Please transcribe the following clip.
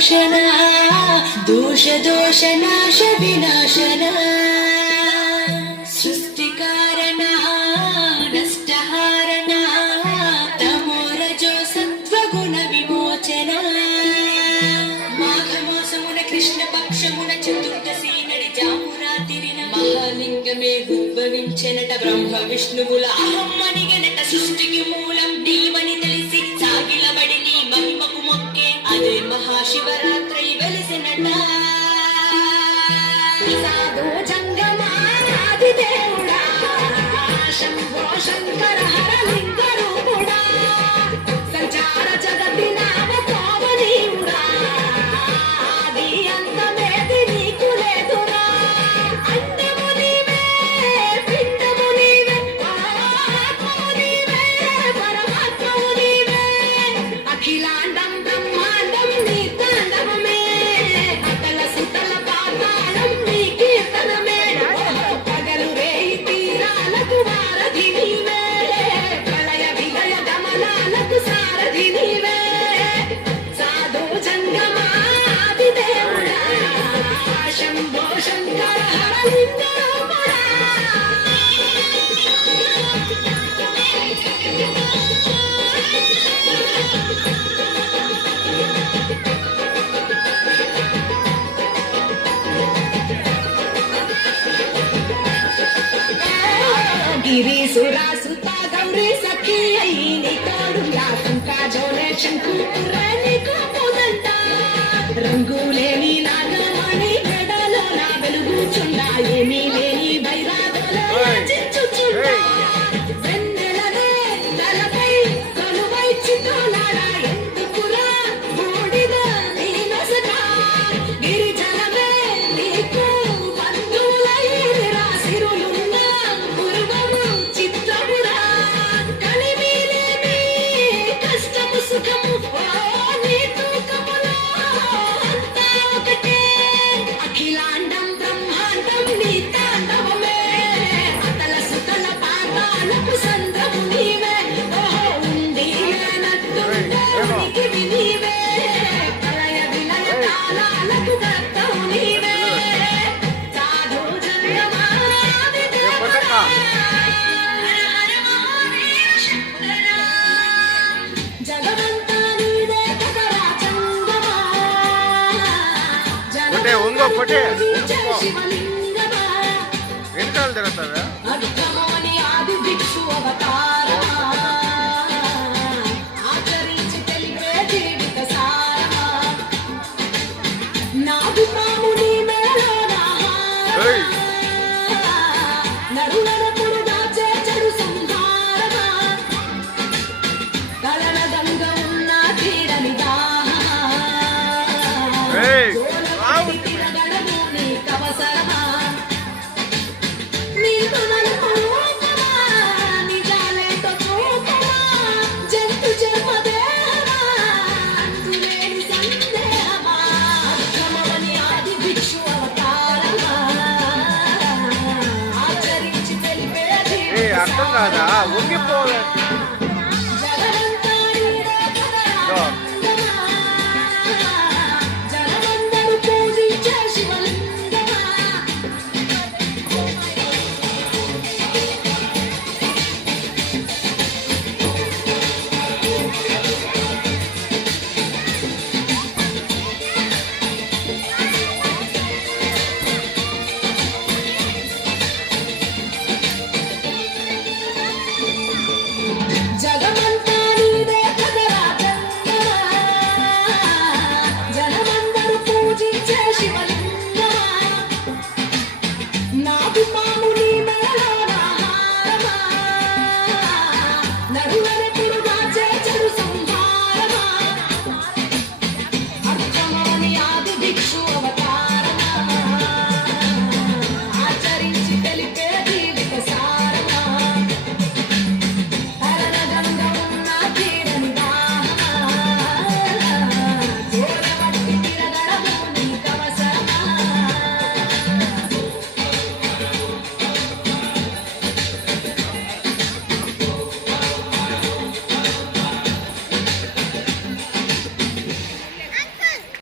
భూషణ దోష దోష నాశ వినాశన సృష్టి కారణ నష్టహారణ తమో రజో సత్వగుణ విమోచన మాఘమాసమున కృష్ణ పక్షమున చతుర్దశి నడి జామురాతిరిన మహాలింగమే ఉద్భవించెనట బ్రహ్మ విష్ణువుల అహమ్మనిగనట సృష్టికి మూలం నీవని తెలిసి సాగిలబడి నీ మహిమకు మొక్కే అదే మహాశివరాత్రి వెలిసినట సాధు జంగమాది దేవుడా శంభో శంకర హర లింగ రూపుడా సంచార జగతి నామ పావనీయుడా ఆది అంతమేది నీకు లేదురా అండము నీవే పిండము నీవే ఆత్మము నీవే పరమాత్మము నీవే అఖిలాండం బ్రహ్మాండం నీ తాండవమే అతల సుతల పాతాళం నీ కీర్తనమే పగలు రేయి తీరాలకు వారధి నీవే ప్రళయ విలయ గమనాలకు సారథి నీవే సాధు జంగమాది దేవుడా శంభో శంకర హర లింగ రూపుడా గిరీసురా సుత గౌరీ సఖి అయ్యి తోడుగా పంకాజోనే శంకురే నీకు పోదంట రంగులేని నాగమణి మెడలో నా వెలుగుచుండా ఏమీ లేని బైరాగలో చించుచుండా వెన్నెలనే తలపై కొలువై చిత్తులాడా ఎందుకురా బూడిద నీ నొసట గిరిజనమే నీకు బంధువులై రాసిరులున్న పూర్వము చిత్తమురా కలిమిలేని కష్టము సుఖము ఓ నీ తూకములో అంతా ఒకటే అఖిలాండం బ్రహ్మాండం నీ తాండవమే అతల సుతల పాతాళపు సంద్రము నీవే ఓహో ఉండి లేనట్టుండే ఉనికివి నీవే ప్రళయ విలయ కాలాలకు కర్తవు నీవే సాధు జంగమాది దేవుడా జగమంతా నీదే కదరా చందమా కొట్టే, ఒంగో, కొట్టే, జగమంతా ఒంగో. శివలింగమా వెనకాల తిరుగుతావా? అనుక్రమమని ఆది భిక్షు అవతారమా ఆచరించి తెలిపే జీవిత సారమా నాదు పాము నీ మెడలో నా ఏయ్. హారమా నరులను దాచే చెడు సంహారమా కలన గంగ ఉన్న తీరని దాహమా ఏయ్. జోలపడి తిరగడము నీకవసరమా నీకు నలుపు రూపమా నిజాలేంటో చూపమా జంతు జన్మ దేహమా అంతులేని సందేహమా అక్రమమని ఆది భిక్షు అవతారమా ఆచరించి తెలిపే ఏ అర్థం కాదా? వంగిపోవాలి. జగమంతా నీదే కదరా చందమా జగమందరూ పూజించే శివలింగమా జగమంతా నీదే కదరా చందమా జనమందరూ పూజించే శివలింగమా